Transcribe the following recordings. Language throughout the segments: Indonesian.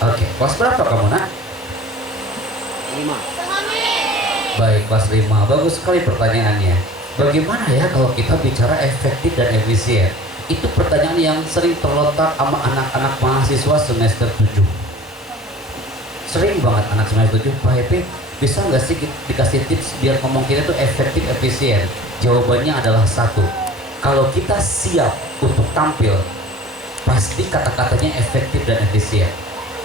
Oke, kelas berapa kamu nak? 5. Baik, kelas 5. Bagus sekali pertanyaannya. Bagaimana ya kalau kita bicara efektif dan efisien? Itu pertanyaan yang sering terletak sama anak-anak mahasiswa semester 7. Sering banget anak semester 7, Pak Happy, bisa nggak sih dikasih tips biar ngomong kita itu efektif efisien? Jawabannya adalah satu. Kalau kita siap untuk tampil, pasti kata-katanya efektif dan efisien.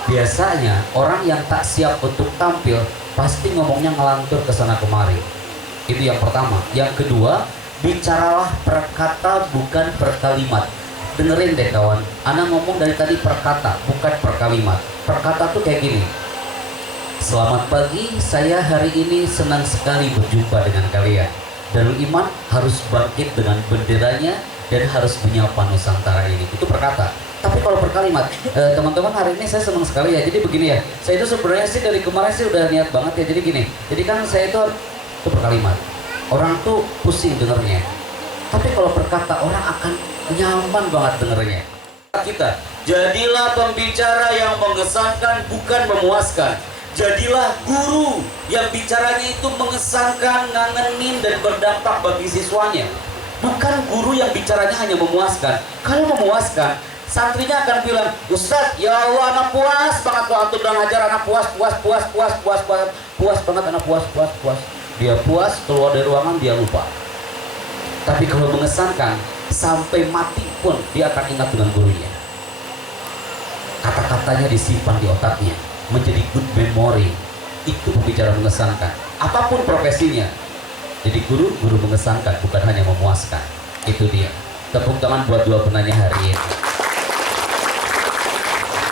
Biasanya orang yang tak siap untuk tampil pasti ngomongnya ngelantur ke sana kemari. Itu yang pertama. Yang kedua, bicaralah per kata bukan per kalimat. Dengerin deh kawan, Ana ngomong dari tadi per kata bukan per kalimat. Per kata tuh kayak gini. Selamat pagi, saya hari ini senang sekali berjumpa dengan kalian. Darul Iman harus bangkit dengan benderanya dan harus menyapa Nusantara ini. Itu per kata. Tapi kalau per kalimat, teman-teman hari ini saya senang sekali ya. Jadi begini ya, saya itu sebenarnya sih dari kemarin sih udah niat banget ya. Jadi gini, jadi kan saya itu per kalimat. Orang tuh pusing dengernya. Tapi kalau per kata orang akan nyaman banget dengernya. Kita, jadilah pembicara yang mengesankan bukan memuaskan. Jadilah guru yang bicaranya itu mengesankan, ngangenin dan berdampak bagi siswanya. Bukan guru yang bicaranya hanya memuaskan. Kalau memuaskan, santrinya akan bilang, Ustadz, ya Allah anak puas banget tuh antum udah ngajar anak puas banget anak puas. Dia puas, keluar dari ruangan dia lupa. Tapi kalau mengesankan, sampai mati pun dia akan ingat dengan gurunya. Kata-katanya disimpan di otaknya, menjadi good memory. Itu pembicara mengesankan. Apapun profesinya. Jadi guru mengesankan, bukan hanya memuaskan. Itu dia. Tepuk tangan buat dua penanya hari ini.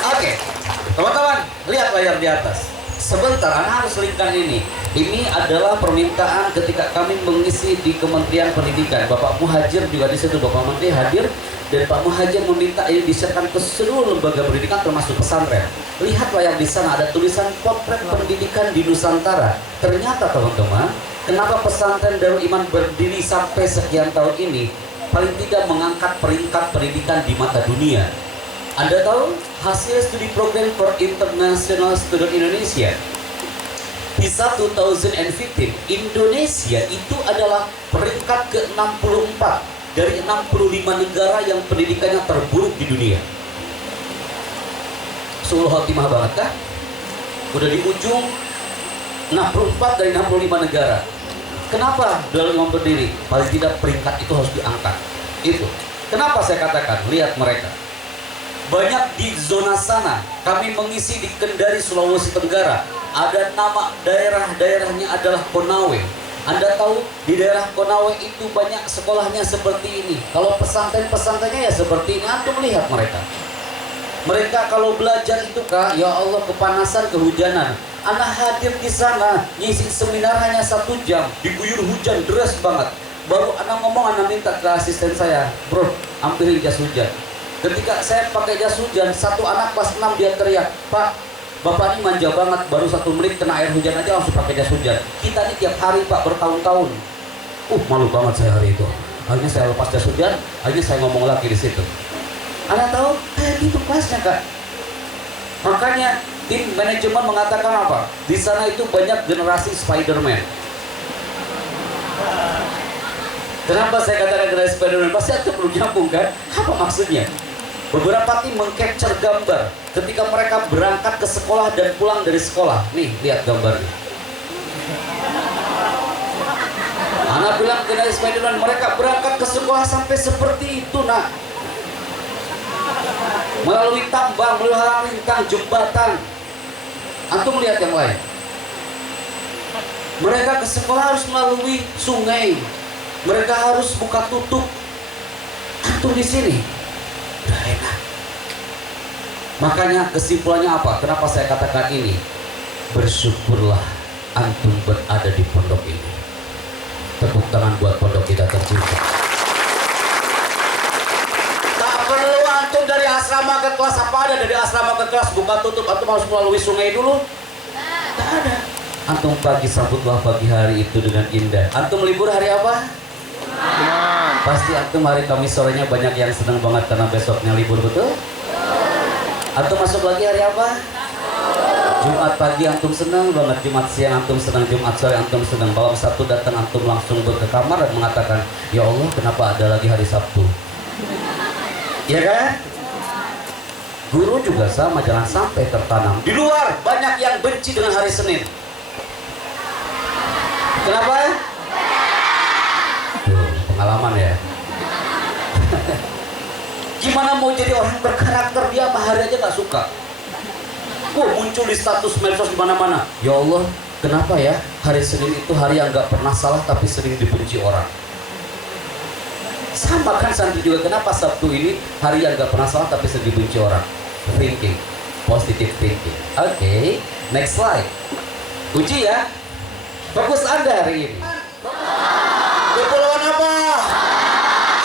Oke, teman-teman, lihat layar di atas. Sebentar, Anda harus linkkan ini. Ini adalah permintaan ketika kami mengisi di Kementerian Pendidikan. Bapak Muhajir juga di situ, Bapak Menteri hadir, dan Pak Muhajir meminta ini diserahkan ke seluruh lembaga pendidikan termasuk pesantren. Lihat layar di sana ada tulisan potret pendidikan di Nusantara. Ternyata teman-teman, kenapa pesantren Darul Iman berdiri sampai sekian tahun ini? Paling tidak mengangkat peringkat pendidikan di mata dunia. Anda tahu hasil studi program for International Student Indonesia PISA 2015, Indonesia itu adalah peringkat ke-64 dari 65 negara yang pendidikannya terburuk di dunia. Suul khotimah banget kah? Udah di ujung 64 dari 65 negara. Kenapa Darul Iman berdiri? Paling tidak peringkat itu harus diangkat. Itu. Kenapa saya katakan? Lihat mereka. Banyak di zona sana. Kami mengisi di Kendari, Sulawesi Tenggara. Ada nama daerahnya adalah Konawe. Anda tahu di daerah Konawe itu banyak sekolahnya seperti ini. Kalau pesantren-pesantrennya ya seperti ini. Antum melihat mereka. Mereka kalau belajar itu kak, ya Allah kepanasan, kehujanan. Anak hadir di sana, ngisi seminar hanya 1 jam, diguyur hujan deras banget. Baru anak ngomong, anak minta ke asisten saya, bro, ambilin jas hujan. Ketika saya pakai jas hujan, satu anak kelas 6 dia teriak, Pak, Bapak ini manja banget, baru 1 menit kena air hujan aja langsung pakai jas hujan. Kita ini tiap hari Pak, bertahun-tahun. Malu banget saya hari itu. Akhirnya saya lepas jas hujan, akhirnya saya ngomong lagi di situ. Anda tahu, kayak gitu kelasnya kak. Makanya tim manajemen mengatakan apa? Di sana itu banyak generasi Spiderman. Kenapa saya katakan generasi Spiderman? Pasti itu perlu nyambung kan? Apa maksudnya? Beberapa tim mengcapture gambar ketika mereka berangkat ke sekolah dan pulang dari sekolah. Nih, lihat gambarnya. Anak bilang generasi Spiderman, mereka berangkat ke sekolah sampai seperti itu nak. Melalui tambang, melalui halang rintang, jembatan. Antum melihat yang lain. Mereka ke sekolah harus melalui sungai. Mereka harus buka tutup. Antum di sini udah enak. Makanya kesimpulannya apa? Kenapa saya katakan ini? Bersyukurlah antum berada di pondok ini. Tepuk tangan buat pondok kita tercinta. Tak perlu antum dari asrama ke kelas, apa ada dari asrama ke kelas buka tutup, antum harus melalui sungai dulu? Tak ada. Antum pagi sambutlah pagi hari itu dengan indah. Antum libur hari apa? Pasti antum hari Kamis sorenya banyak yang senang banget karena besoknya libur, betul? Antum masuk lagi hari apa? Jumat pagi antum senang banget, Jumat siang antum senang, Jumat sore antum senang, malam Sabtu datang antum langsung ke kamar dan mengatakan, ya Allah kenapa ada lagi hari Sabtu? Ya kan? Guru juga sama, jangan sampai tertanam. Di luar banyak yang benci dengan hari Senin. Kenapa? Tuh, pengalaman ya. Gimana mau jadi orang berkarakter, dia sama hari aja gak suka. Muncul di status medsos di mana-mana. Ya Allah, kenapa ya hari Senin itu hari yang gak pernah salah tapi sering dibenci orang? Sama kan santri juga, kenapa Sabtu ini hari yang gak pernah salah tapi sering dibenci orang? Thinking, positive thinking. Oke, next slide. Uji ya. Fokus Anda hari ini. Kepulauan apa?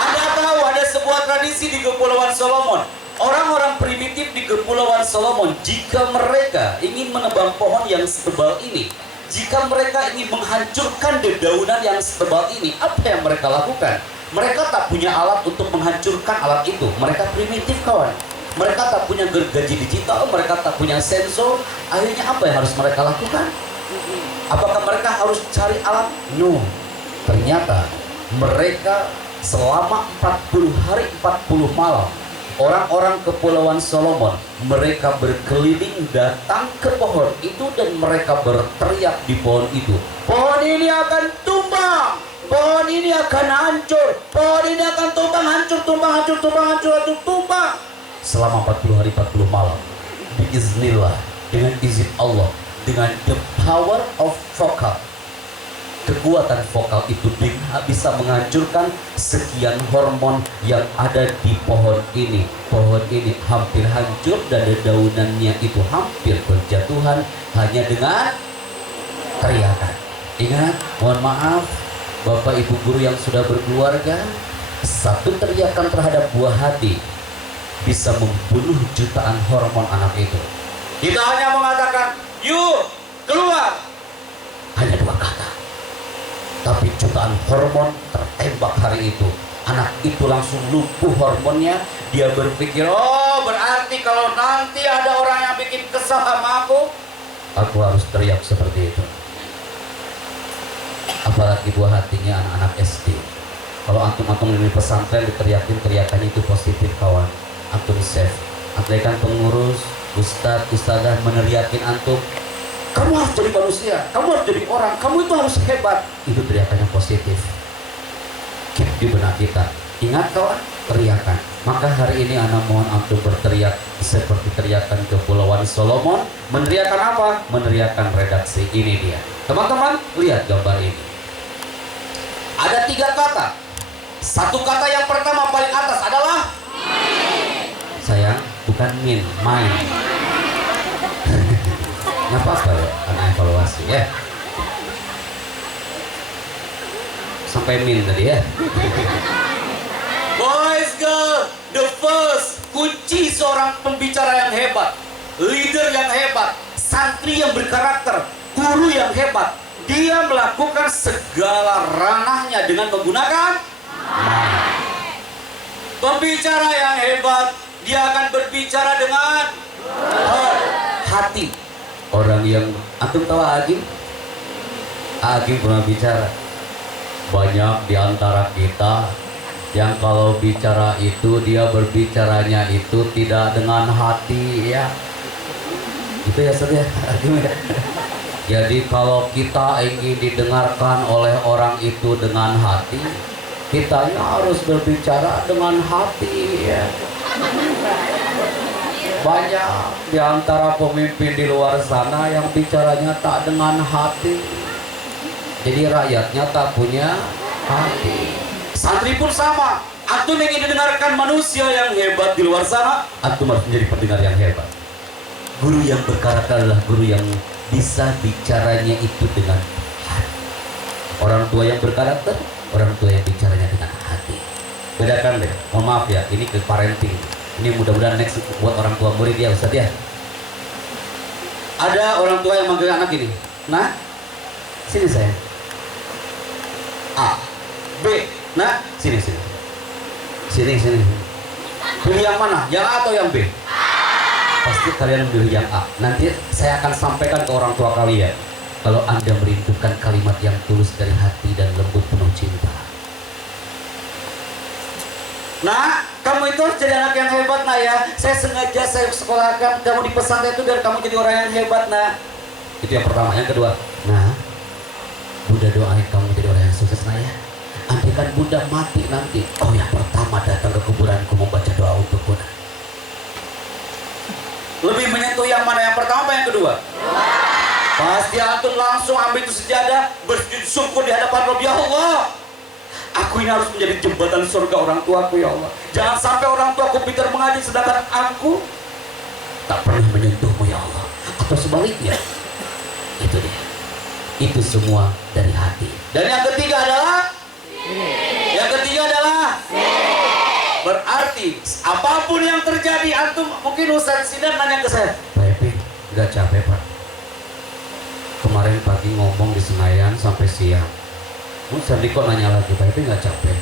Anda tahu ada sebuah tradisi di Kepulauan Solomon. Orang-orang primitif di Kepulauan Solomon, jika mereka ingin menebang pohon yang setebal ini, jika mereka ingin menghancurkan dedaunan yang setebal ini, apa yang mereka lakukan? Mereka tak punya alat untuk menghancurkan alat itu. Mereka primitif, kawan. Mereka tak punya gergaji digital, mereka tak punya sensor. Akhirnya apa yang harus mereka lakukan? Apakah mereka harus cari alat? No. Ternyata mereka selama 40 hari 40 malam, orang-orang Kepulauan Solomon, mereka berkeliling datang ke pohon itu dan mereka berteriak di pohon itu, pohon ini akan tumbang, pohon ini akan hancur, pohon ini akan tumbang, hancur, tumbang, hancur, tumbang, hancur, hancur, tumbang. Selama 40 hari 40 malam, biiznillah, dengan izin Allah, dengan the power of vokal, kekuatan vokal itu bisa menghancurkan sekian hormon yang ada di pohon ini. Pohon ini hampir hancur dan daunannya itu hampir berjatuhan hanya dengan teriakan. Ingat, mohon maaf Bapak Ibu guru yang sudah berkeluarga, satu teriakan terhadap buah hati bisa membunuh jutaan hormon anak itu. Kita hanya mengatakan, yuk keluar, hanya 2 kata, tapi jutaan hormon tertembak hari itu. Anak itu langsung lumpuh hormonnya. Dia berpikir, oh berarti kalau nanti ada orang yang bikin kesal sama aku harus teriak seperti itu. Apalagi buah hatinya anak-anak SD. Kalau antum-antum ini pesantren diteriakin, teriakannya itu positif, kawan. Antum safe. Andaikan pengurus, ustadz, ustadzah meneriakin antum, kamu harus jadi manusia, kamu harus jadi orang, kamu itu harus hebat, itu teriakannya positif. Keep di benak kita. Ingat kawan, teriakan. Maka hari ini anak mohon antum berteriak seperti teriakan Kepulauan Solomon. Meneriakan apa? Meneriakan redaksi. Ini dia. Teman-teman, lihat gambar ini. Ada 3 kata. Satu kata yang pertama paling atas adalah sayang, bukan min, main. Nggak apa-apa ya, karena evaluasi ya. Sampai min tadi ya. Boys, girl, the first kunci seorang pembicara yang hebat, leader yang hebat, santri yang berkarakter, guru yang hebat, dia melakukan segala ranahnya dengan menggunakan main. Pembicara yang hebat, dia akan berbicara dengan hati. Orang yang antum tahu Agim? Agim pernah bicara. Banyak di antara kita yang kalau bicara itu dia berbicaranya itu tidak dengan hati ya. Itu ya Ustaz ya, Agim ya. Jadi kalau kita ingin didengarkan oleh orang itu dengan hati, kita harus berbicara dengan hati ya. Banyak di antara pemimpin di luar sana yang bicaranya tak dengan hati. Jadi rakyatnya tak punya hati. Santri pun sama. Antum ingin didengarkan manusia yang hebat di luar sana, antum harus menjadi pendengar yang hebat. Guru yang berkarakter adalah guru yang bisa bicaranya itu dengan hati. Orang tua yang berkarakter, orang tua yang bicaranya dengan hati. Bedakan deh. Mohon maaf ya, ini ke parenting. Ini mudah-mudahan next buat orang tua murid ya Ustadz ya. Ada orang tua yang manggil anak ini. Nah, sini saya. A, B. Nah, sini. Sini. Pilih yang mana? Yang A atau yang B? Pasti kalian memilih yang A. Nanti saya akan sampaikan ke orang tua kalian. Kalau Anda merindukan kalimat yang tulus dari hati dan lembut penuh cinta. Nah, kamu itu harus jadi anak yang hebat, nah ya. Saya sengaja saya sekolahkan kamu di pesantren itu biar kamu jadi orang yang hebat, nah. Itu yang pertama. Yang kedua, nah, Bunda doain kamu jadi orang yang sukses, nah ya. Andaikan Bunda mati nanti, oh yang pertama datang ke kuburanku membaca doa untukku. Nah. Lebih menyentuh yang mana, yang pertama apa yang kedua? Pasti antum langsung ambil itu sejadah, bersujud syukur di hadapan Rabbi, ya Allah. Aku ini harus menjadi jembatan surga orang tuaku, ya Allah. Jangan sampai orang tuaku pintar mengaji sedangkan aku tak pernah menyentuhmu, ya Allah. Atau sebaliknya. Itu dia. Itu semua dari hati. Dan yang ketiga adalah berarti apapun yang terjadi, antum mungkin Ustaz Sidan nanya ke saya, Pak Epi, gak capek Pak? Kemarin pagi ngomong di Senayan sampai siang. Ustaz Diko nanya lagi, Pak Epi gak capek?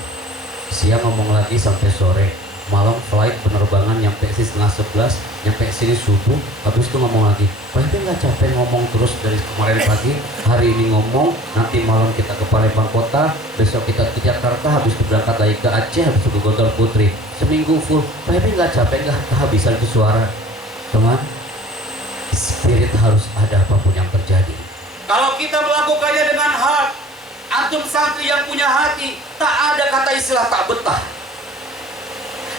Siang ngomong lagi sampai sore. Malam flight penerbangan nyampe sini setengah 11, nyampe sini subuh. Habis itu ngomong lagi, Pak Epi gak capek ngomong terus dari kemarin pagi? Hari ini ngomong, nanti malam kita ke Palembang Kota, besok kita ke Jakarta, habis itu berangkat lagi ke Aceh, habis itu ke Gontor Putri. Seminggu full. Pak Epi gak capek, gak kehabisan itu suara. Teman, spirit harus ada apapun yang terjadi. Kalau kita melakukannya dengan hati, antum santri yang punya hati, tak ada kata istilah tak betah.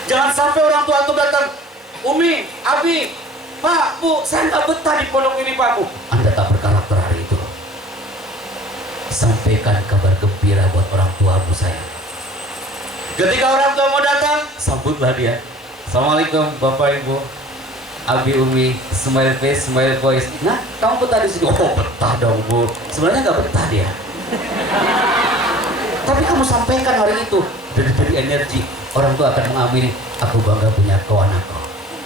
Jangan sampai orang tua antum datang, Umi, Abi, Pak, Bu, saya nggak betah di pondok ini, Pak, Bu. Anda tak berkarakter hari itu. Sampaikan kabar gembira buat orang tua Bu saya. Ketika orang tua mau datang, sambutlah dia. Assalamualaikum, Bapak Ibu. Abi, Umi, smile face, smile voice. Nah, kamu betah di sini? Oh, betah dong, Bu. Sebenarnya nggak betah dia. Tapi kamu sampaikan hari itu dari energi, orang tua akan mengamini. Aku bangga punya kau anakku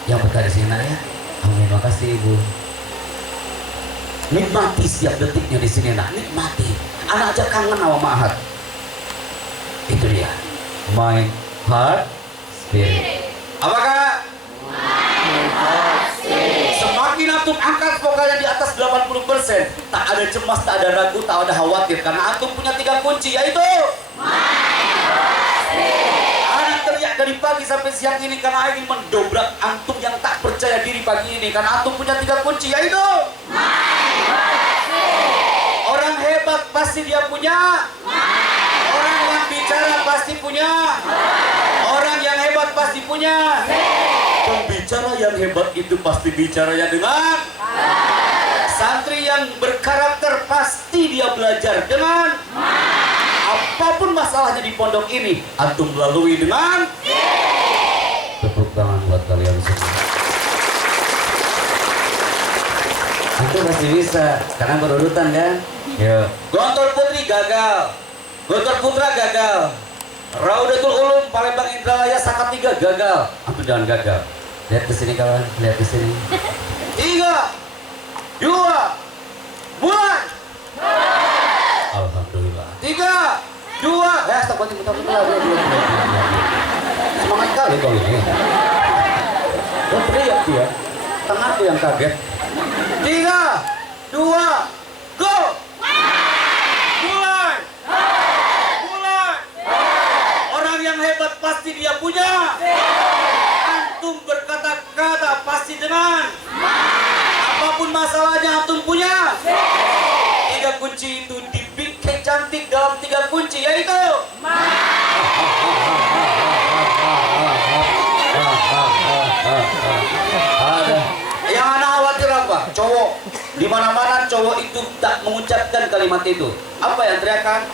yang betah di sini, nak ya. Amin, makasih Ibu. Nikmati setiap detiknya di sini, nak. Nikmati. Anak aja kangen sama Mahat. Itu dia. Mind, heart, spirit. Apakah? Semakin antum angkat vokalnya di atas 80%, tak ada cemas, tak ada ragu, tak ada khawatir, karena antum punya 3 kunci, yaitu anak teriak dari pagi sampai siang ini karena ingin mendobrak antum yang tak percaya diri pagi ini, karena antum punya 3 kunci, yaitu orang hebat pasti dia punya, orang yang bicara pasti punya, orang yang hebat pasti punya. Pembicara yang hebat itu pasti bicaranya dengan santri yang berkarakter pasti dia belajar dengan apapun masalahnya di pondok ini antum lalui dengan tepuk tangan buat kalian semua. Antum pasti bisa karena berurutan kan. Yo. Gontor Putri gagal, Gontor Putra gagal, Raudatul Ulum Palembang Indralaya Sakatiga gagal. Antum jangan gagal. Lihat ke sini kawan, lihat ke sini. 3, 2, mulai. Alhamdulillah. 3, 2. Stop lagi, bentar. Semangat kali kau ini. Oh, teriak dia. Tanganku yang kaget. 3, 2, go. Mulai. Orang yang hebat pasti dia punya. Antum berkata-kata pasti dengan apapun masalahnya antum punya. 3 kunci itu dibikin cantik dalam 3 kunci, yaitu ada yang anak khawatir apa? Cowok di mana-mana cowok itu tak mengucapkan kalimat itu. Apa yang teriakan?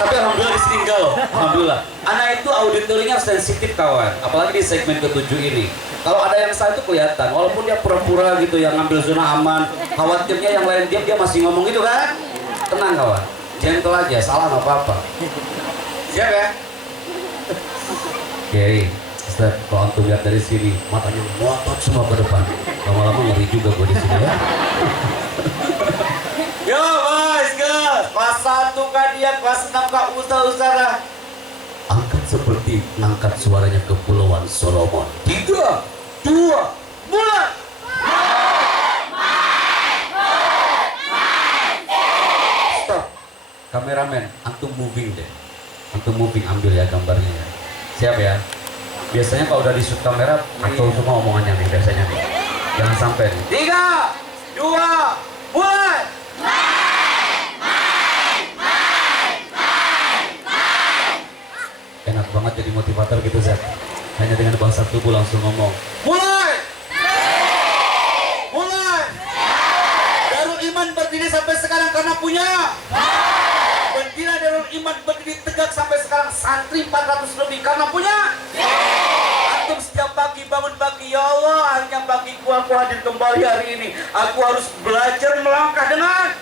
Tapi alhamdulillah di sini enggak loh. Alhamdulillah. Anak itu auditorinya sensitif kawan. Apalagi di segmen ke-7 ini. Kalau ada yang salah itu kelihatan. Walaupun dia pura-pura gitu yang ngambil zona aman. Khawatirnya yang lain diam, dia masih ngomong gitu kan. Tenang kawan. Gentle aja, salah nggak apa-apa. Siap ya? Oke, Ustaz, kalau antum lihat dari sini, matanya ngotot semua ke depan. Lama-lama ngeri juga gue di sini ya. Yo boys, girls, kelas 1 kan dia kelas 6 Kak Ustaz. Angkat seperti mengangkat suaranya ke Pulauan Solomon. 3, 2, mulai. Stop. Kameramen, antum moving deh. Antum moving, ambil ya gambarnya ya. Siap ya. Biasanya kalau udah di shoot kamera, atau semua omongannya nih biasanya nih. Jangan sampai nih. 3, 2, mulai. Enak banget jadi motivator gitu Zat. Hanya dengan bahasa tubuh langsung ngomong. Mulai. Darul Iman berdiri sampai sekarang karena punya. Bendera Darul Iman berdiri tegak sampai sekarang, santri 400 lebih karena punya. Antum setiap pagi bangun pagi, ya Allah, hanya pagiku aku hadir kembali hari ini. Aku harus belajar melangkah dengan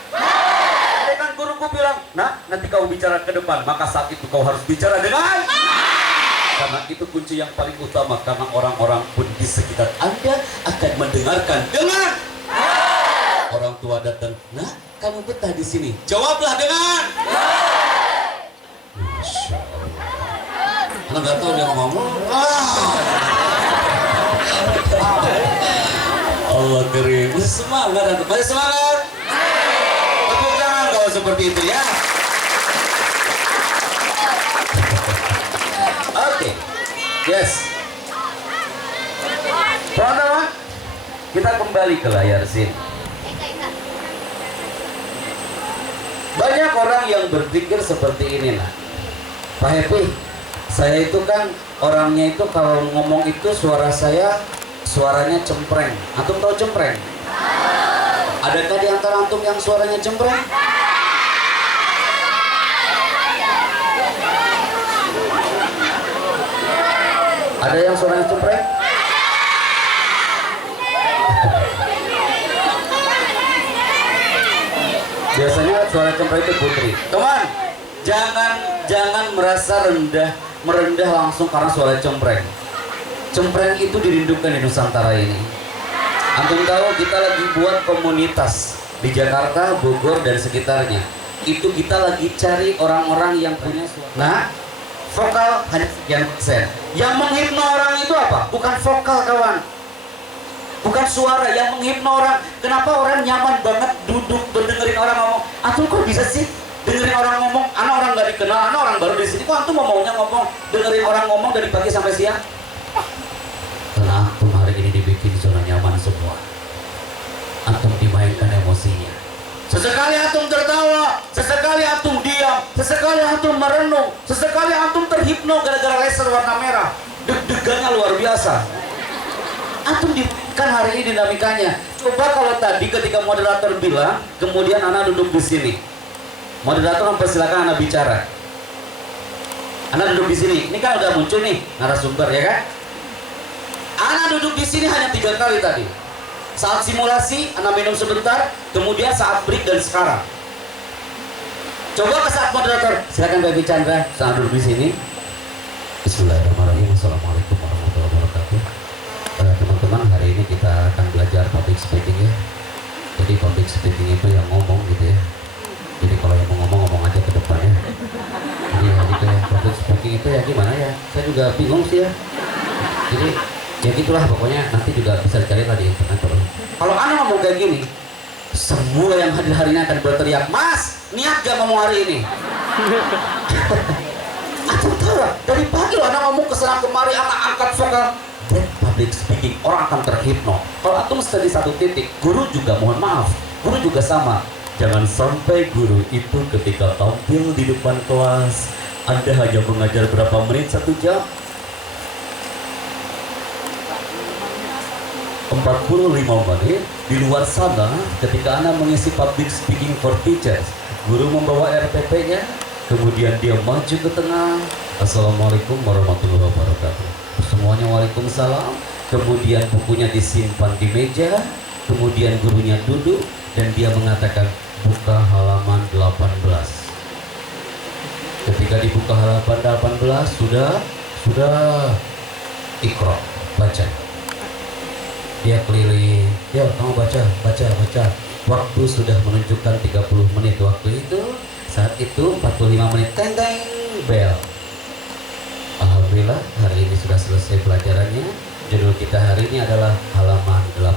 guruku bilang, nah nanti kau bicara ke depan, maka saat itu kau harus bicara dengan. Karena itu kunci yang paling utama, karena orang-orang pun di sekitar Anda akan mendengarkan dengan. Orang tua datang, nah kamu betah di sini, jawablah dengan. Masya Allah. Anak gak tahu dia ngomong. Allah karim. Semangat, masih semangat. Tepuk tangan kalau seperti itu ya. Oke, yes. Teman-teman, kita kembali ke layar sini. Banyak orang yang berpikir seperti ini nah. Pak Happy, saya itu kan orangnya itu kalau ngomong itu suaranya cempreng. Antum tahu cempreng? Adakah di antara antum yang suaranya cempreng? Ada yang suaranya cempreng? Biasanya suara cempreng itu putri. Teman, jangan merasa merendah langsung karena suara cempreng. Cempreng itu dirindukan di Nusantara ini. Antum tahu kita lagi buat komunitas di Jakarta, Bogor dan sekitarnya. Itu kita lagi cari orang-orang yang punya suara. Nah, vokal hanya sekian persen. Yang menghipno orang itu apa? Bukan vokal kawan. Bukan suara yang menghipno orang. Kenapa orang nyaman banget duduk dengerin orang ngomong? Antum kok bisa sih dengerin orang ngomong? Anak orang nggak dikenal, anak orang baru di sini. Kok antum maunya ngomong dengerin orang ngomong dari pagi sampai siang? Karena antum hari ini dibikin zona nyaman semua. Antum dimainkan emosinya. Sesekali antum tertawa, sesekali antum diam, sesekali antum merenung, sesekali antum terhipno gara-gara laser warna merah. Deg-degannya luar biasa. Antum dimainkan hari ini dinamikanya. Coba kalau tadi ketika moderator bilang, kemudian anak duduk di sini. Moderator mempersilakan anak bicara. Anak duduk di sini. Ini kan udah muncul nih narasumber ya kan? Anak duduk di sini hanya 3 kali tadi. Saat simulasi, anak minum sebentar, kemudian saat break dan sekarang. Coba ke saat moderator. Silakan Baby Chandra, saya duduk di sini. Bismillahirrahmanirrahim. Assalamualaikum warahmatullahi wabarakatuh. Teman-teman, hari ini kita akan belajar public speaking ya. Jadi public speaking itu yang ngomong gitu ya. Jadi kalau yang mau ngomong aja ke depan ya. Jadi ya gitu ya. Public speaking itu ya gimana ya? Saya juga bingung sih ya. Jadi ya gitulah pokoknya, nanti juga bisa dicari tadi internet. Kalau anak ngomong kayak gini, semua yang hadir hari ini akan berteriak, Mas, niat gak ngomong hari ini? Aduh tahu, dari pagi loh anak ngomong kesana kemari, anak angkat vokal. Dan public speaking, orang akan terhipno. Kalau antum di satu titik, guru juga mohon maaf, guru juga sama. Jangan sampai guru itu ketika tampil di depan kelas, Anda hanya mengajar berapa menit, 1 jam? 45 menit. Di luar sana ketika Anda mengisi public speaking for teachers, guru membawa RPP-nya, kemudian dia maju ke tengah, Assalamualaikum warahmatullahi wabarakatuh, semuanya waalaikumsalam, kemudian bukunya disimpan di meja, kemudian gurunya duduk dan dia mengatakan buka halaman 18. Ketika dibuka halaman 18 sudah Iqra, baca. Dia keliling, ya kamu baca. Waktu sudah menunjukkan 30 menit. Waktu itu Saat itu 45 menit, teng teng bel. Alhamdulillah hari ini sudah selesai pelajarannya. Judul kita hari ini adalah halaman 18.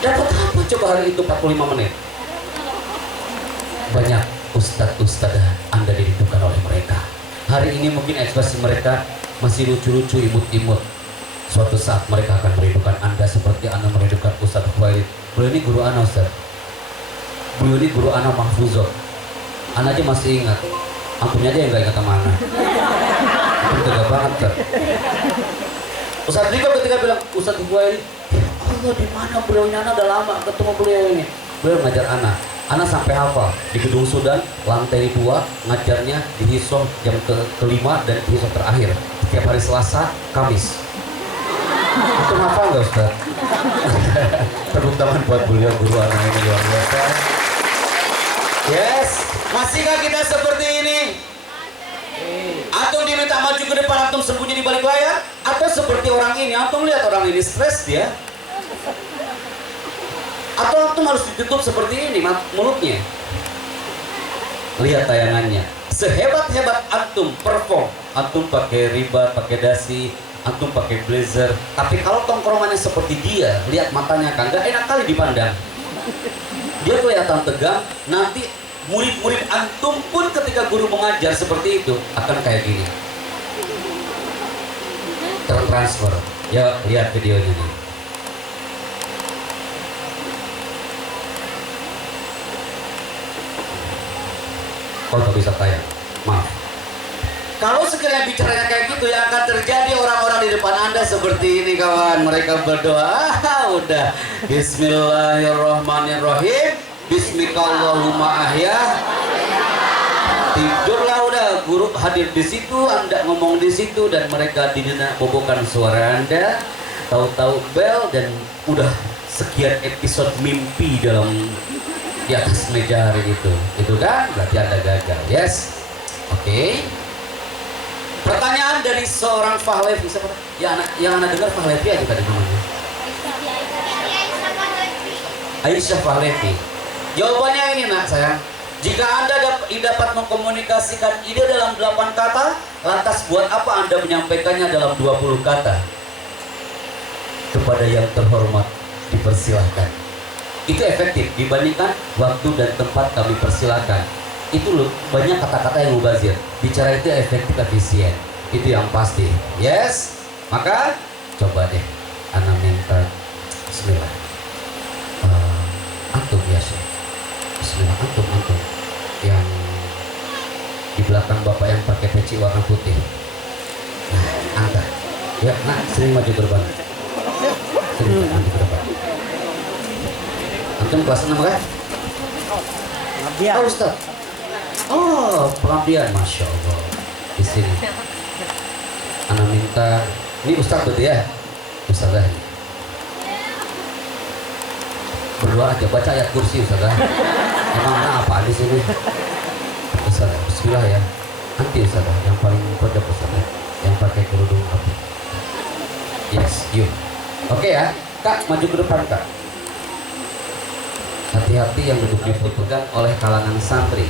Dapat apa coba hari itu 45 menit? Banyak ustadz-ustadzah Anda dirindukan oleh mereka. Hari ini mungkin ekspresi mereka masih lucu-lucu, imut-imut. Suatu saat mereka akan merindukan Anda seperti Anda merindukan Ustadz Khawailid. Beliau ini guru Ana, Ustadz. Beliau ini guru Ana Mahfuzah. Ana aja masih ingat. Antumnya aja yang gak ingat sama Ana. Itu tegak banget, Ustadz. Ustadz Riko ketika bilang, Ustadz Khawailid, ya Allah di mana beliau ini? Ana udah lama ketemu beliau ini. Beliau ngajar Ana. Ana sampai hafal di Gedung Sudan, lantai 2, ngajarnya di Hisoh jam kelima dan di Hisoh terakhir. Setiap hari Selasa, Kamis. Itu hafal nggak Ustaz? Tepuk tangan buat beliau, guru Ana ini luar biasa. Yes, masihkah kita seperti ini? Antum diminta maju ke depan, antum sembunyi di balik layar? Atau seperti orang ini, antum lihat orang ini stres dia? Atau antum harus ditutup seperti ini mulutnya? Lihat tayangannya. Sehebat-hebat antum perform, antum pakai riba, pakai dasi, antum pakai blazer. Tapi kalau tongkrongannya seperti dia, lihat matanya kan, gak enak kali dipandang. Dia kelihatan tegang. Nanti murid-murid antum pun ketika guru mengajar seperti itu akan kayak gini. Tertransfer. Ya lihat videonya nih. Oh, nggak bisa tayang, maaf. Kalau sekiranya bicaranya kayak gitu, yang akan terjadi orang-orang di depan Anda seperti ini kawan. Mereka berdoa, udah Bismillahirrahmanirrahim, Bismikallahumma ahya. Tidurlah udah, guru hadir di situ, Anda ngomong di situ, dan mereka bobokan suara Anda. Tahu-tahu bel dan udah sekian episode mimpi di atas meja hari itu kan berarti Anda gagal. Yes, oke. Pertanyaan dari seorang Fahlevi, siapa? Yang anak dengar Fahlevi aja tadi namanya. Aisyah Fahlevi. Jawabannya ini nak sayang. Jika Anda dapat mengkomunikasikan ide dalam 8 kata, lantas buat apa Anda menyampaikannya dalam 20 kata? Kepada yang terhormat dipersilahkan. Itu efektif dibandingkan waktu dan tempat kami persilakan. Itu loh, banyak kata-kata yang mubazir. Bicara itu efektif, efisien. Itu yang pasti. Yes. Maka coba deh Ana minta Bismillah. Antum ya Syekh. Bismillah, antum yang di belakang bapak yang pakai peci warna putih. Nah, angkat. Ya, nah, sering maju ke depan. Sering maju ke depan. Antum kelas 6 kan? Pengabdian. Oh Ustaz. Oh, pengabdian, Masya Allah. Di sini. Ana minta, ini Ustaz betul ya? Ustazah. Berdoa aja, baca ayat kursi Ustazah. Emang apa di sini? Ustazah, bismillah ya. Nanti Ustazah, yang paling pojok Ustazah, yang pakai kerudung apa? Yes, yuk. Oke ya, Kak, maju ke depan Kak. Hati-hati yang duduk dipegang oleh kalangan santri.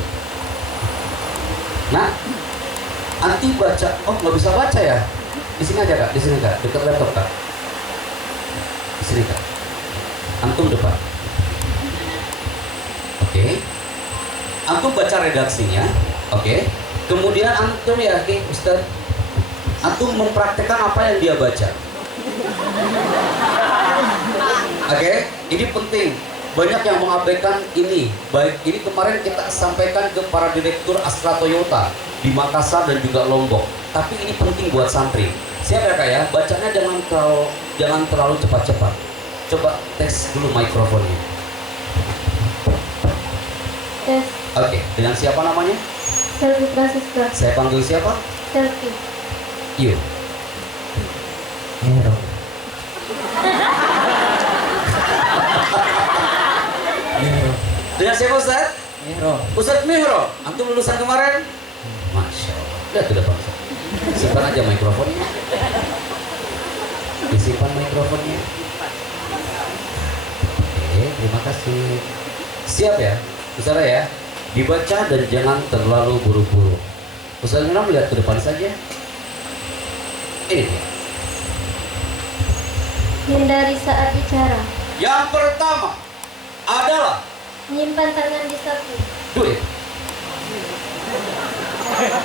Nah, anti baca, oh nggak bisa baca ya? Di sini aja Kak, di sini Kak, dekat laptop Kak. Di sini Kak. Antum depan. Oke. Antum baca redaksinya, oke. Kemudian antum ya, oke, Ustaz. Antum mempraktekkan apa yang dia baca. Oke, ini penting. Banyak yang mengabaikan ini. Baik, ini kemarin kita sampaikan ke para direktur Astra Toyota di Makassar dan juga Lombok. Tapi ini penting buat santri. Siap ya Kak ya? Bacanya jangan terlalu cepat-cepat. Coba tes dulu mikrofonnya. Tes. Oke, dengan siapa namanya? Selvi Prasiska. Saya panggil siapa? Selvi. Yuk. Hero. Dengan siapa Ustaz? Mihro. Ustaz Mihro. Antum lulusan kemarin? Masya Allah. Lihat udah Pak Ustaz. Simpan aja mikrofonnya. Disimpan mikrofonnya. Oke, terima kasih. Siap ya? Saudara ya, dibaca dan jangan terlalu buru-buru. Ustaz Nura melihat ke depan saja. Ini dia. Hindari saat bicara. Yang pertama adalah Menyimpan tangan di saku. duit.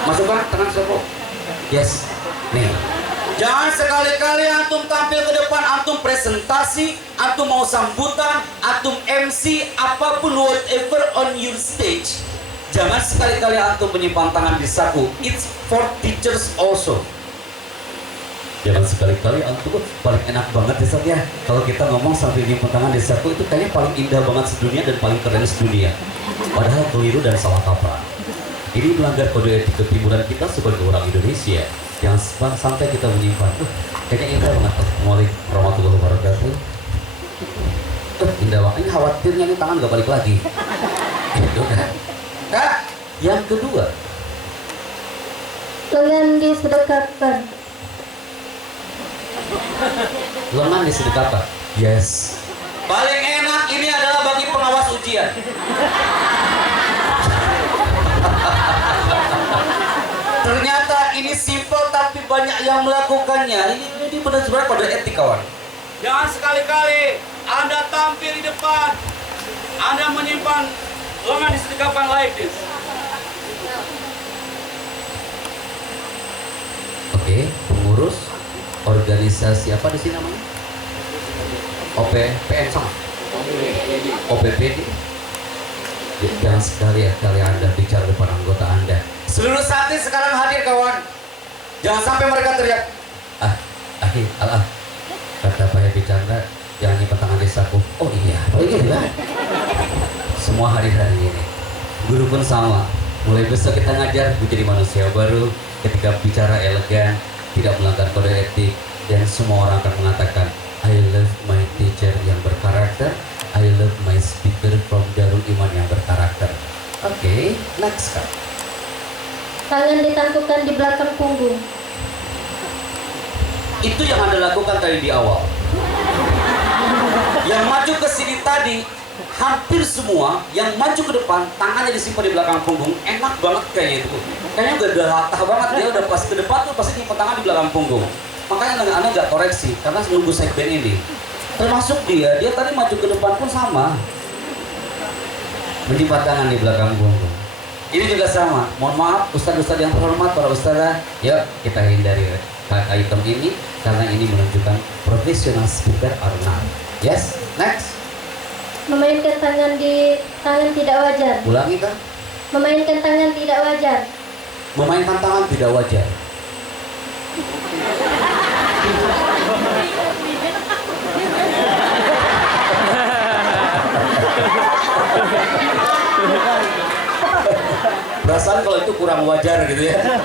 Masukkan tangan saku. Yes. Nih. Jangan sekali-kali antum tampil ke depan, antum presentasi, antum mau sambutan, antum MC, apapun whatever on your stage. Jangan sekali-kali antum menyimpan tangan di saku. It's for teachers also. Jangan sekali-kali antum paling enak banget ya Sat ya. Kalau kita ngomong sampai nyimpan tangan di saku itu kayaknya paling indah banget sedunia dan paling keren sedunia. Padahal keliru dan salah kaprah. Ini melanggar kode etik ketimuran kita sebagai orang Indonesia. Jangan sampai kita menyimpan. Kayaknya indah banget. Assalamualaikum warahmatullahi wabarakatuh. Indah banget. Ini khawatirnya ini tangan gak balik lagi. Gitu kan. Nah, yang kedua, Lengan disedekapkan. lengan disedekapkan. Yes. Paling enak ini adalah bagi pengawas ujian. Ternyata ini simple tapi banyak yang melakukannya. Ini benar-benar kode etik kawan. Jangan sekali-kali Anda tampil di depan, Anda menyimpan lengan disedekapkan like this. Oke, pengurus organisasi apa di sini namanya? OPPN sama? OPPD. Jangan sekali-kali Anda bicara depan anggota Anda. Seluruh santri sekarang hadir kawan. Jangan sampai mereka teriak. Kata Pak Happy Chandra, jangan nyimpan tangan di saku. Oh iya, gitu kan? Semua hadir hari ini. Guru pun sama. Mulai besok kita ngajar menjadi manusia baru. Ketika bicara elegan, tidak melanggar kode etik, dan semua orang akan mengatakan, I love my teacher yang berkarakter. I love my speaker from Darul Iman yang berkarakter. Oke, next Kak. Tangan ditangkupkan di belakang punggung. Itu yang Anda lakukan tadi di awal. Yang maju ke sini tadi, hampir semua yang maju ke depan, tangannya disimpan di belakang punggung. Enak banget kayaknya itu. Kayaknya udah latah banget, dia udah pas ke depan tuh pasti nyimpan tangan di belakang punggung. Makanya Anda nggak koreksi, karena menunggu segmen ini. Termasuk dia tadi maju ke depan pun sama. Menyimpan tangan di belakang punggung. Ini juga sama. Mohon maaf ustadz-ustadz yang terhormat, para ustadzah, yuk kita hindari item ini karena ini menunjukkan profesional speaker or not. Yes, next. Memainkan tangan tidak wajar. Ulangi kan? Memainkan tangan tidak wajar. Memainkan tangan tidak wajar. Perasaan kalau itu kurang wajar gitu ya.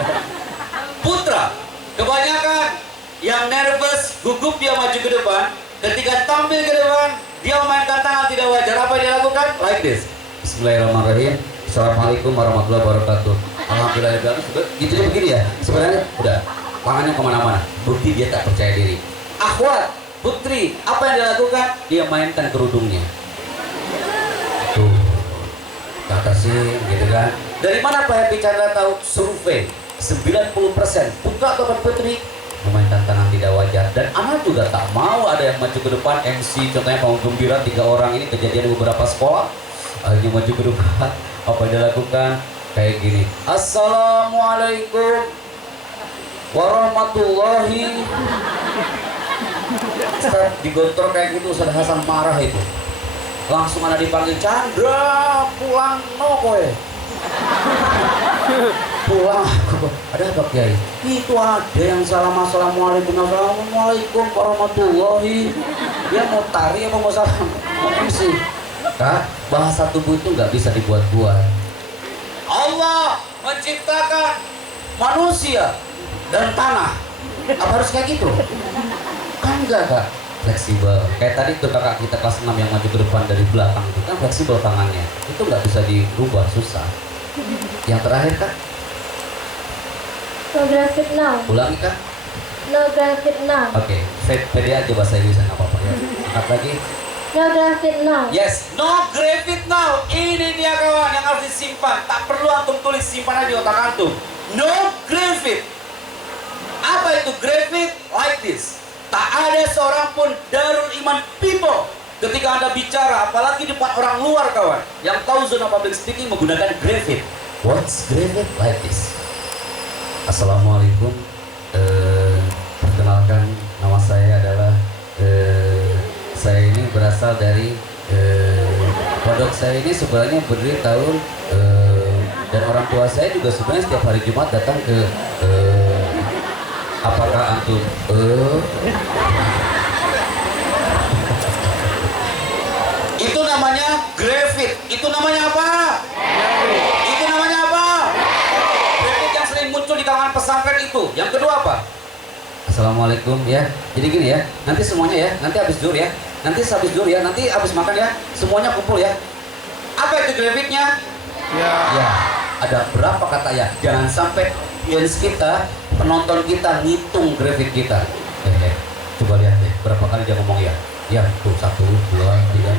Putra, kebanyakan yang nervous, gugup dia maju ke depan. Ketika tampil ke depan, dia memainkan tangan tidak wajar. Apa yang dia lakukan? Like this. Bismillahirrahmanirrahim. Assalamualaikum warahmatullahi wabarakatuh. Alhamdulillah. Gitu dia begini ya. Sebenarnya udah tangannya kemana-mana. Bukti dia tak percaya diri. Akhwat, putri, apa yang dia lakukan? Dia mainkan kerudungnya. Tuh, kata sih, gitu kan. Dari mana Pak Happy Chandra tahu? Survei 90% putra ataupun putri memainkan tangan tidak wajar. Dan anak juga tak mau ada yang maju ke depan MC, contohnya panggung gembira 3 orang. Ini kejadian di beberapa sekolah. Akhirnya maju ke depan. Apa yang dia lakukan? Kayak gini. Assalamualaikum warahmatullahi. Ustaz digontor kayak gitu, Ustaz Hasan marah itu. Langsung ada dipanggil, Chandra pulang no kowe. Pulang aku. Ada apa Kiai? Itu ada yang assalamualaikum warahmatullahi. Dia mau tari apa mau salam? Mau sih. Kak, bahasa tubuh itu nggak bisa dibuat-buat. Allah menciptakan manusia dan tanah. Apa harus kayak gitu? Kan enggak Kak. Fleksibel. Kayak tadi tuh kakak kita kelas 6 yang maju ke depan dari belakang itu kan fleksibel tangannya. Itu nggak bisa dirubah, susah. Yang terakhir Kak? No graphic now. Ulangi Kak? No graphic now. Oke, pede aja bahasa Inggris nggak apa-apa ya. Angkat lagi. No graphic now. Yes, no graphic now. Ini dia kawan yang harus disimpan. Tak perlu antum tulis, simpan aja di otak antum. No graphic. Apa itu graphic? Like this. Tak ada seorang pun Darul Iman people ketika Anda bicara, apalagi di depan orang luar kawan, yang tahu zona public speaking menggunakan graphic. What's graphic? Like this. Assalamualaikum. Perkenalkan, nama saya adalah saya ini berasal dari pondok saya ini sebenarnya berdiri tahun dan orang tua saya juga sebenarnya setiap hari Jumat datang ke apakah antum itu namanya grafik. Itu namanya apa? Itu namanya apa? Grafik yang sering muncul di kalangan pesantren itu. Yang kedua apa? Assalamualaikum ya. Jadi gini ya, nanti semuanya ya, nanti habis zuhur ya, nanti habis zuhur ya, nanti habis makan ya, semuanya kumpul ya. Apa itu grafiknya? Ya, ada berapa kata ya? Jangan sampai audiens kita, penonton kita ngitung grafik kita. Coba lihat deh, berapa kali dia ngomong ya? Ya, tuh 1, 2, 3.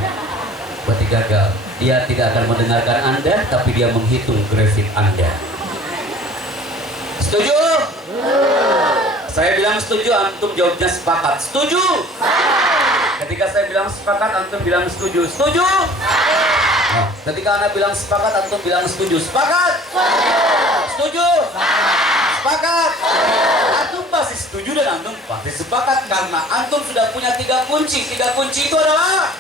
Berarti gagal. Dia tidak akan mendengarkan Anda, tapi dia menghitung grafik Anda. Setuju? Saya bilang setuju, antum jawabnya sepakat. Setuju? Ketika saya bilang sepakat, antum bilang setuju. Setuju? Nah, ketika Anda bilang sepakat, antum bilang setuju. Sepakat? Setuju? Sepakat? Antum pasti setuju dan antum pasti sepakat karena antum sudah punya 3 kunci. 3 kunci itu adalah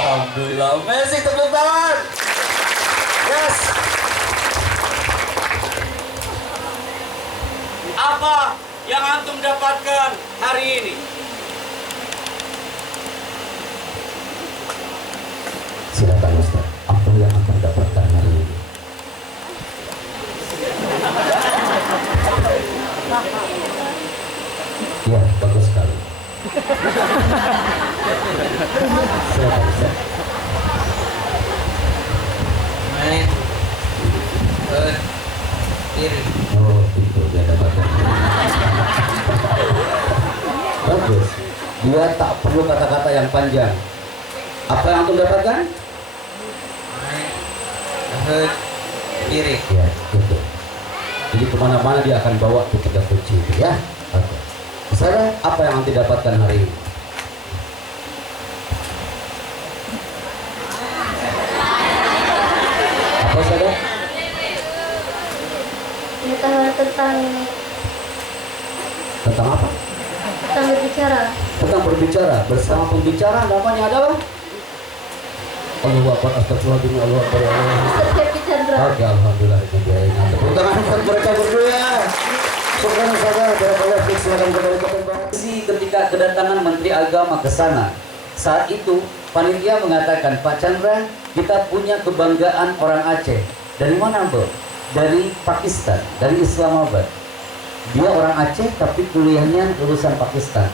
alhamdulillah, amazing, tepuk tangan. Yes. Apa yang antum dapatkan hari ini? Silakan Ustaz, apa yang antum dapatkan hari ini? Ya, bagus sekali. Silakan Ustaz. Main kiri. Oh, itu dia dapatkan. Bagus. Dia tak perlu kata-kata yang panjang. Apa yang antum dapatkan? Kiri. Ya, itu. Jadi kemana-mana dia akan bawa tuh 3 kunci itu ya. Oke. Misalnya apa yang antum dapatkan hari ini? Apa saja? Tentang apa? Tentang berbicara. Tentang berbicara bersama pembicara, namanya adalah Allahu Akbar, astagfirullahaladzim, Allahu Akbar, Allahu Akbar. Happy Chandra. Oke, alhamdulillah itu dia yang tepuk tangan buat mereka berdua. Bukan saja barakallahu fiik, silakan kembali ke tempat. Ketika kedatangan Menteri Agama ke sana, saat itu panitia mengatakan, Pak Chandra, kita punya kebanggaan orang Aceh. Dari mana, Bro? Dari Pakistan, dari Islamabad. Dia orang Aceh tapi kuliahnya lulusan Pakistan.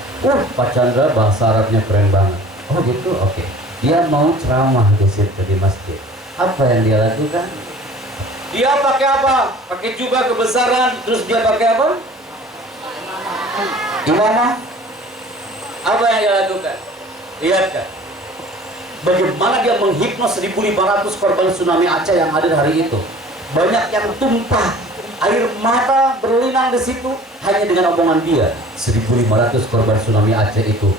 Pak Chandra bahasa Arabnya keren banget. Oh gitu, oke. Dia mau ceramah di situ di masjid. Apa yang dia lakukan? Dia pakai apa? Pakai jubah kebesaran, terus dia pakai apa? Gimana? Apa yang dia lakukan? Lihat kan? Bagaimana dia menghipnos 1.500 korban tsunami Aceh yang hadir hari itu. Banyak yang tumpah, air mata berlinang di situ hanya dengan omongan dia. 1.500 korban tsunami Aceh itu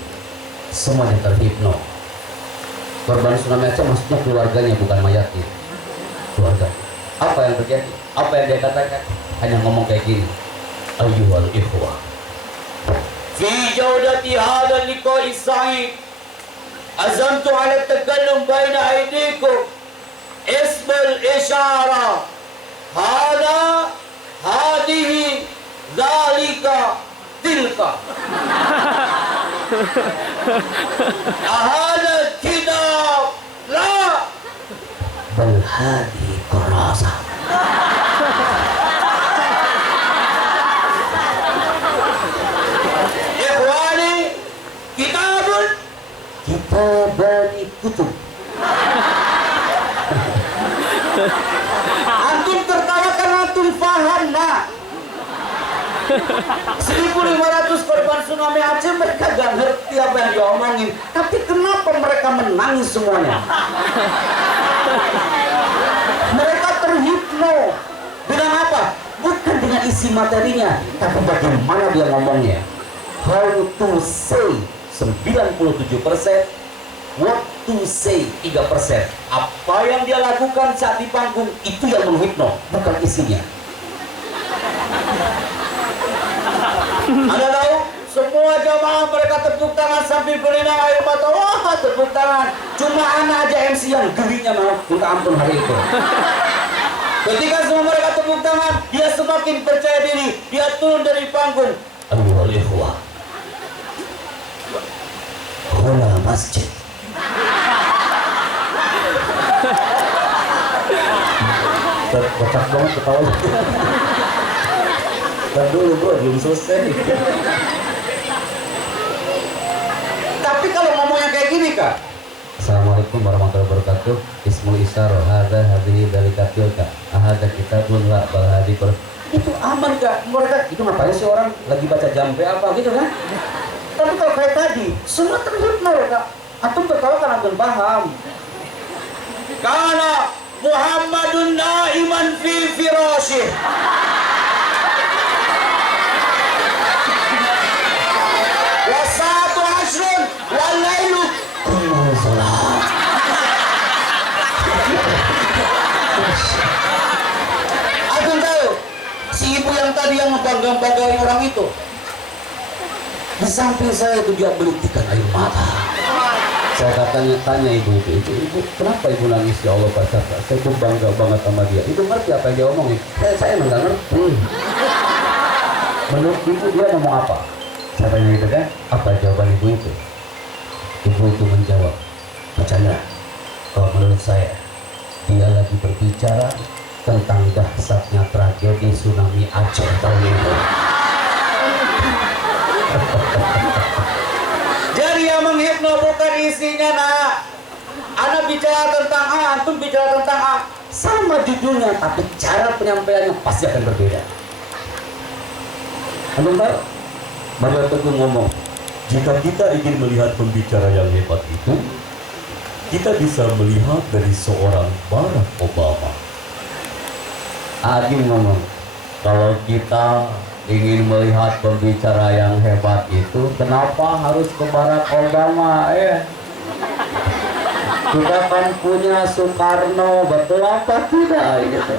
semuanya terhipno. Korban tsunami Aceh maksudnya keluarganya, bukan mayatnya. Keluarga. Apa yang terjadi? Apa yang dia katakan? Hanya ngomong kayak gini. Ayyuhal ikhwah, fi jawdati hadha liqa'i sa'id azamtu ala takallum baina aydikum ismul isyara hada hadihi zalika tilka ahada kitab la bal hadi kurasa. Ikhwani, kitabani kutub. Antum tertawa karena antum faham, nak. 1.500 korban tsunami Aceh, mereka gak ngerti apa yang diomongin. Tapi kenapa mereka menangis semuanya? Mereka terhipno. Dengan apa? Bukan dengan isi materinya, tapi bagaimana dia ngomongnya. How to say 97%, what to say 3%. Apa yang dia lakukan saat di panggung itu yang menghipno, bukan isinya. Anda tahu, semua jamaah mereka tepuk tangan sambil berlinang air mata. Wah, tepuk tangan. Cuma anak aja MC yang gerinya mau minta ampun hari itu. Ketika semua mereka tepuk tangan, dia semakin percaya diri. Dia turun dari panggung. Aduh, ikhwah. Hola masjid. Kocak banget ketawa. Kan dulu bro, belum selesai. Tapi kalau ngomongnya kayak gini kak, Assalamualaikum warahmatullahi wabarakatuh. Ismul Isar, hadhihi dalikatil kak. Ahada kitabun la balhadi per. Itu aman kak. Mereka itu ngapain sih orang lagi baca jampe apa gitu kan? Tapi kalau kayak tadi, semua terhipno kak. Antum ketawa kan antum paham. Karena Muhammadun na'iman fi firasyih. Wasatu asrun walailu kullu salat. Antum tahu si ibu yang tadi yang membangga-banggain orang itu, di samping saya itu dia berhentikan air mata. Saya tanya ibu itu, ibu kenapa ibu nangis ya Allah Pak Saka? Saya tuh bangga banget sama dia. Ibu ngerti apa yang dia omongin? Saya nggak ngerti. Menurut ibu dia ngomong apa? Saya tanya gitu kan, apa jawaban ibu itu? Ibu itu menjawab, Pak Chandra, kalau menurut saya dia lagi berbicara tentang dahsyatnya tragedi tsunami Aceh tahun itu. Jadi yang menghipno bukan isinya nak. Anak bicara tentang A, antum bicara tentang A, sama judulnya, tapi cara penyampaiannya pasti akan berbeda. Antum tahu? Mario Teguh ngomong, jika kita ingin melihat pembicara yang hebat itu, kita bisa melihat dari seorang Barack Obama. Adi ngomong, kalau kita ingin melihat pembicara yang hebat itu, kenapa harus ke Barack Obama? Kita kan punya Soekarno, betul apa tidak? Gitu.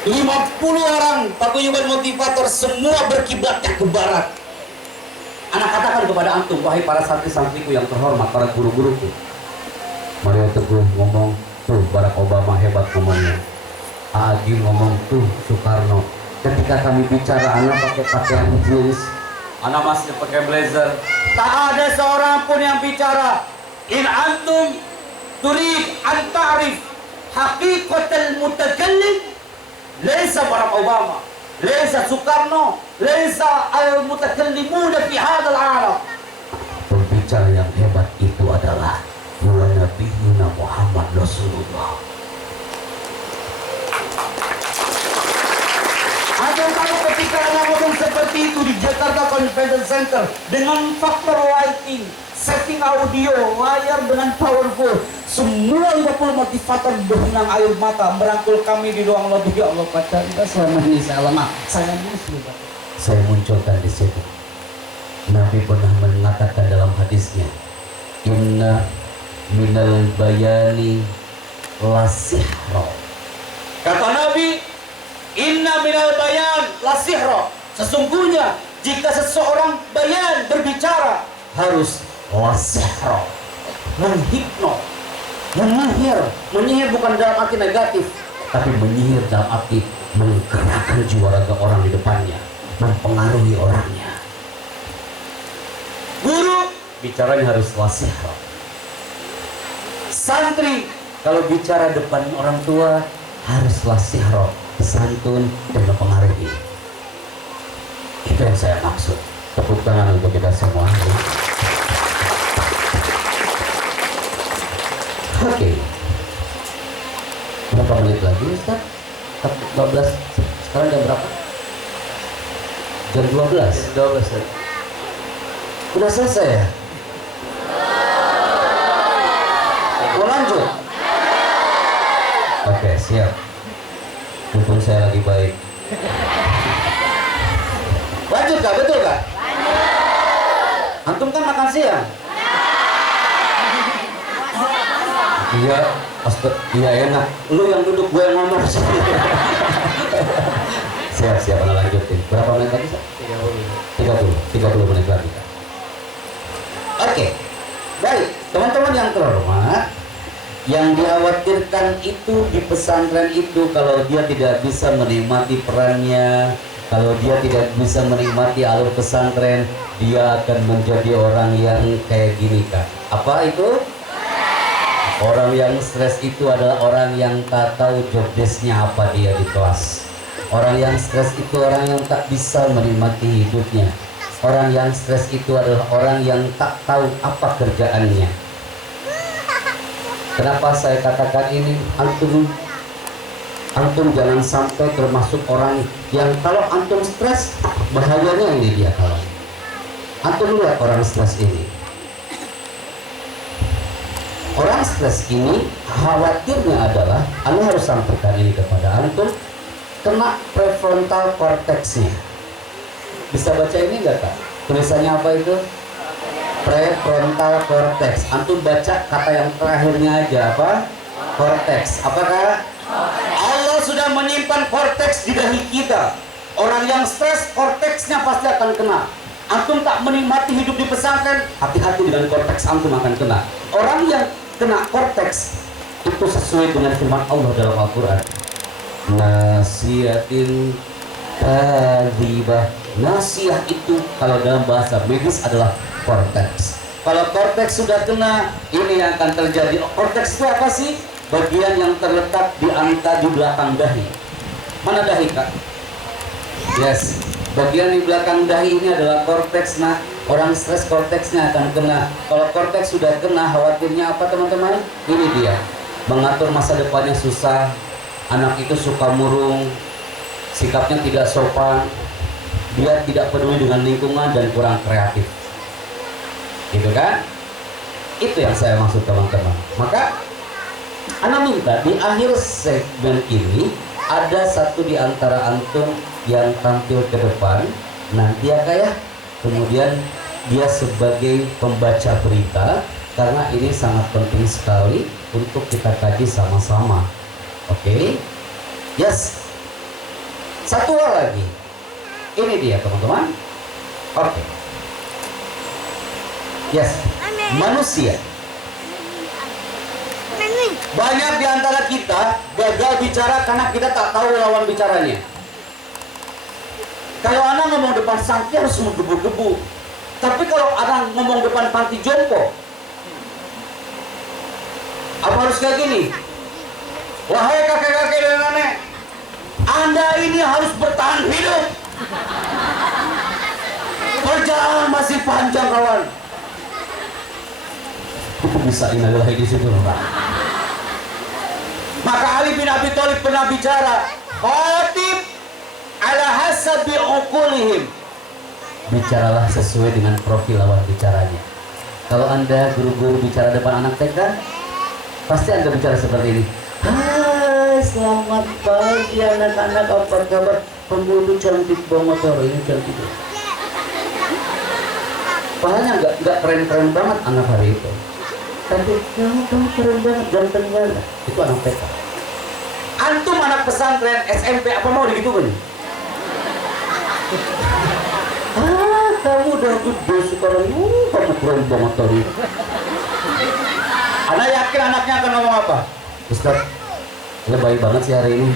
50 orang paguyuban motivator semua berkiblatnya ke barat. Anak katakan kepada antum, wahai para santri-santriku yang terhormat, para guru-guruku. Mario Teguh ngomong, tuh Barack Obama hebat ngomongnya. Agi ngomong, tuh Soekarno. Ketika kami bicara, anak pakai pakaian jeans, anak masih pakai blazer. Tak ada seorang pun yang bicara. In antum turid an ta'rif haqiqatal mutakallim, laysa Barack Obama, laysa Soekarno, laysa al-mutakallimuna fi hadzal alam. Pembicara yang hebat itu adalah Nabiyuna Muhammad Rasulullah. Ada tahu ketika ada ngomong seperti itu di Jakarta Convention Center dengan faktor lighting, setting audio, layar dengan powerful, semua 50 motivator berlinang air mata merangkul kami di ruang lobby. Ya Allah Pak Chandra, selama ini saya muslim. Saya munculkan di situ. Nabi pernah mengatakan dalam hadisnya, Inna minal bayani lasihro. Kata Nabi, Inna minal bayan lasihro. Sesungguhnya jika seseorang bayan berbicara harus lasihro, menghipno, menyihir bukan dalam arti negatif, tapi menyihir dalam arti menggerakkan jiwa raga orang di depannya, mempengaruhi orangnya. Guru bicaranya harus lasihro. Santri kalau bicara depan orang tua harus lasihro, santun dan mempengaruhi. Itu yang saya maksud. Tepuk tangan untuk kita semua. Oke. Berapa menit lagi Ustaz? 12. Sekarang jam berapa? Jam 12. 12 Ustaz. Udah selesai ya? Mau lanjut? Oke, siap. Mumpung saya lagi baik. Lanjut Kak, betul Kak? Antum kan makan siang? Iya, iya enak. Lu yang duduk, gue yang ngomong. Siap, Anda lanjutin. Berapa menit lagi Kak? 30 menit lagi Kak. Oke, baik. Teman-teman yang terhormat, yang dikhawatirkan itu di pesantren itu kalau dia tidak bisa menikmati perannya, kalau dia tidak bisa menikmati alur pesantren, dia akan menjadi orang yang kayak gini Kak. Apa itu? Orang yang stres itu adalah orang yang tak tahu job desk-nya apa dia di kelas. Orang yang stres itu orang yang tak bisa menikmati hidupnya. Orang yang stres itu adalah orang yang tak tahu apa kerjaannya. Kenapa saya katakan ini? Antum jangan sampai termasuk orang yang kalau antum stres, bahayanya ini dia kawan. Antum lihat orang stres ini. Orang stres ini khawatirnya adalah, Anda harus sampaikan ini kepada antum, kena prefrontal cortex-nya. Bisa baca ini enggak Kak? Tulisannya apa itu? Prefrontal cortex. Antum baca kata yang terakhirnya aja apa? Cortex. Apakah? Allah sudah menyimpan cortex di dahi kita. Orang yang stres, cortex-nya pasti akan kena. Antum tak menikmati hidup di pesantren, hati-hati dengan cortex antum akan kena. Orang yang kena cortex itu sesuai dengan firman Allah dalam Al-Quran. Nasiyatin kadhibah. Nasiah itu kalau dalam bahasa medis adalah cortex. Kalau cortex sudah kena, ini yang akan terjadi. Cortex itu apa sih? Bagian yang terletak di belakang dahi. Mana dahi Kak? Yes, bagian di belakang dahi ini adalah cortex. Nah, orang stres cortex-nya akan kena. Kalau cortex sudah kena, khawatirnya apa teman-teman? Ini dia, mengatur masa depannya susah. Anak itu suka murung, sikapnya tidak sopan, dia tidak peduli dengan lingkungan dan kurang kreatif, gitu kan? Itu yang saya maksud teman-teman. Maka Ana minta di akhir segmen ini ada satu di antara antum yang tampil ke depan nanti ya kayak, kemudian dia sebagai pembaca berita, karena ini sangat penting sekali untuk kita kaji sama-sama. Oke, yes. Satu hal lagi, ini dia teman-teman. Oke, yes. Manusia, banyak di antara kita gagal bicara karena kita tak tahu lawan bicaranya. Kalau anak ngomong depan santri harus menggebu-gebu, tapi kalau anak ngomong depan panti jompo, apa harus kayak gini? Wahai kakek-kakek dan nenek, Anda ini harus bertahan hidup. Perjalanan masih panjang kawan. Itu bisa innalillahi di situ loh Pak. Maka Ali bin Abi Thalib pernah bicara, khatib ala hasabi uqulihim. Bicaralah sesuai dengan profil lawan bicaranya. Kalau Anda guru-guru bicara depan anak TK, pasti Anda bicara seperti ini. Hai, selamat pagi anak-anak, apa kabar? Pembunuh cantik bawa motor ini cantik. Padahal nggak keren-keren banget anak hari itu. Tapi kamu keren banget, ganteng banget. Itu anak TK. Antum anak pesantren SMP apa mau digituin? Kamu udah gede sekarang, kamu keren banget tadi. Anak yakin anaknya akan ngomong apa? Ustaz, lebay banget sih hari ini.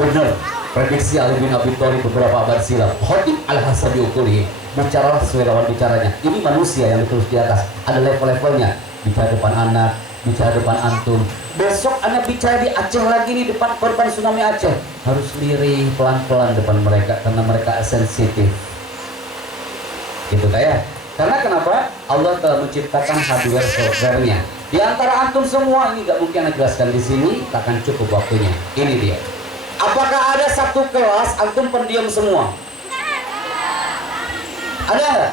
Bener, prediksi Ali bin Abi Thalib beberapa abad silam. Khatib al-hasabi uqulihim. Bicaralah sesuai lawan bicaranya. Ini manusia yang ditulis di atas. Ada level-levelnya. Bicara depan anak, bicara depan antum. Besok anak bicara di Aceh lagi nih, depan korban tsunami Aceh. Harus lirih pelan-pelan depan mereka karena mereka sensitif. Gitu kayak. Karena kenapa? Allah telah menciptakan hardware-software-nya. Di antara antum semua ini gak mungkin saya jelaskan di sini, takkan cukup waktunya. Ini dia. Apakah ada satu kelas antum pendiam semua? Ada nggak?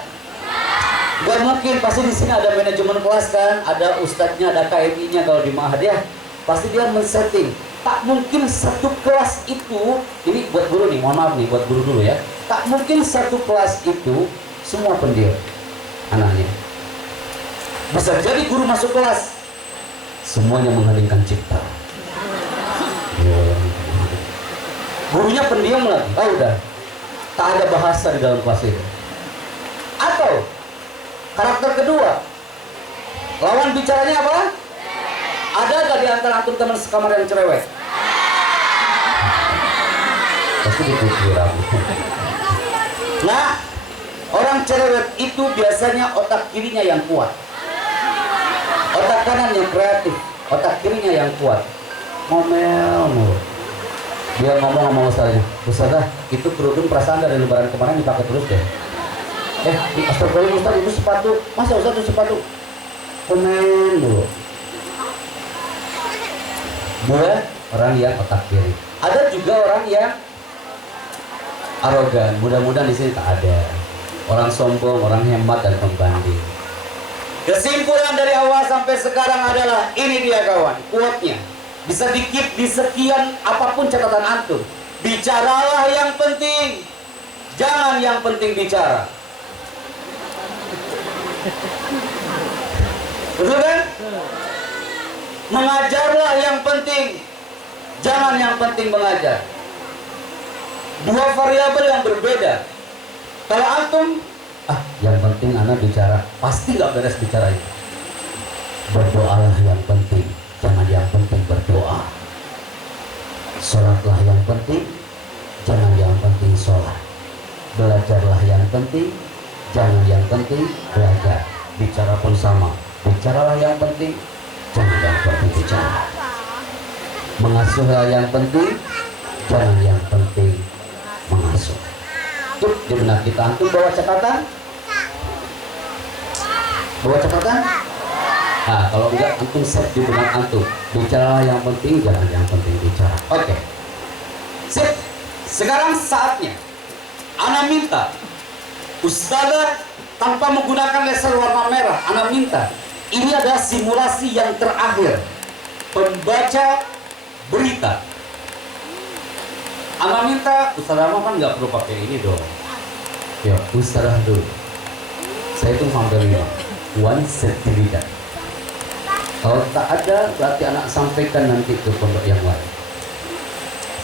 Gak mungkin, pasti di sini ada manajemen kelas kan, ada ustadznya, ada KMI-nya kalau di Ma'had ya. Pasti dia men-setting. Tak mungkin satu kelas itu, ini buat guru nih, mohon maaf nih, buat guru dulu ya. Tak mungkin satu kelas itu semua pendiam anaknya. Bisa jadi guru masuk kelas semuanya mengheningkan cipta. Gurunya pendiam lagi, udah tak ada bahasa di dalam kelas itu. Atau karakter kedua, lawan bicaranya apa? Ada gak di antara antum teman sekamar yang cerewet? Pasti dipikir aku. Nah, orang cerewet itu biasanya otak kirinya yang kuat, otak kanan yang kreatif, otak kirinya yang kuat. Ngomel mulu. Dia ngomong sama ustaznya, "Ustazah, itu kerudung perasaan dari lebaran kemarin dipakai terus deh." Astagfirullah Ustaz, itu sepatu. Masa Ustaz itu sepatu? Komen dulu. Dua orang yang otak kiri. Ada juga orang yang arogan. Mudah-mudahan di sini tak ada. Orang sombong, orang hemat dan pembanding. Kesimpulan dari awal sampai sekarang adalah ini dia kawan, quote-nya. Bisa dikip di sekian apapun catatan antum. Bicaralah yang penting, jangan yang penting bicara. Betul kan? Mengajarlah yang penting, jangan yang penting mengajar. Dua variabel yang berbeda. Kalau antum, yang penting anak bicara, pasti nggak beres bicaranya. Berdoalah yang penting, jangan yang penting berdoa. Sholatlah yang penting, jangan yang penting sholat. Belajarlah yang penting, jangan yang penting belajar. Bicara pun sama, bicaralah yang penting, jangan yang penting bicara. Mengasuhlah yang penting, jangan yang penting mengasuh. Tuh di benak kita, antum bawa catatan? Bawa catatan? Nah, kalau enggak antum set di benak antum. Bicaralah yang penting, jangan yang penting bicara. Oke. Sip. Sekarang saatnya ana minta ustazah tanpa menggunakan laser warna merah, ana minta ini adalah simulasi yang terakhir pembaca berita. Ana minta ustazah kan nggak perlu pakai ini dong. Ya, ustazah dulu. Saya itu sampai 5 one sertifikat. Kalau tak ada berarti anak sampaikan nanti ke pondok yang lain.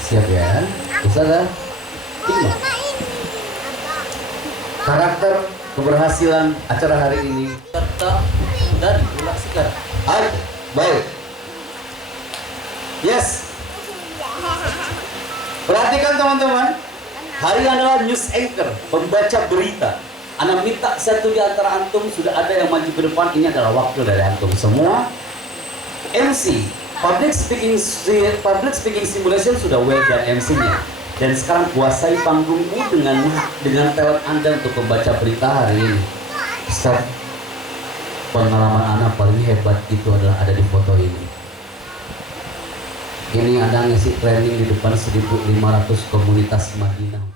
Siap ya, ustazah? 5 karakter keberhasilan acara hari ini serta dan ulas sekarang. Baik. Yes. Perhatikan teman-teman. Hari adalah news anchor, pembaca berita. Ana minta satu di antara antum sudah ada yang maju ke depan. Ini adalah waktu dari antum semua. MC, public speaking simulation sudah well dan MC-nya. Dan sekarang kuasai panggungmu dengan talent Anda untuk membaca berita hari ini. Ustaz, pengalaman Anda paling hebat itu adalah ada di foto ini. Ini Anda ngisi training di depan 1.500 komunitas Madinah.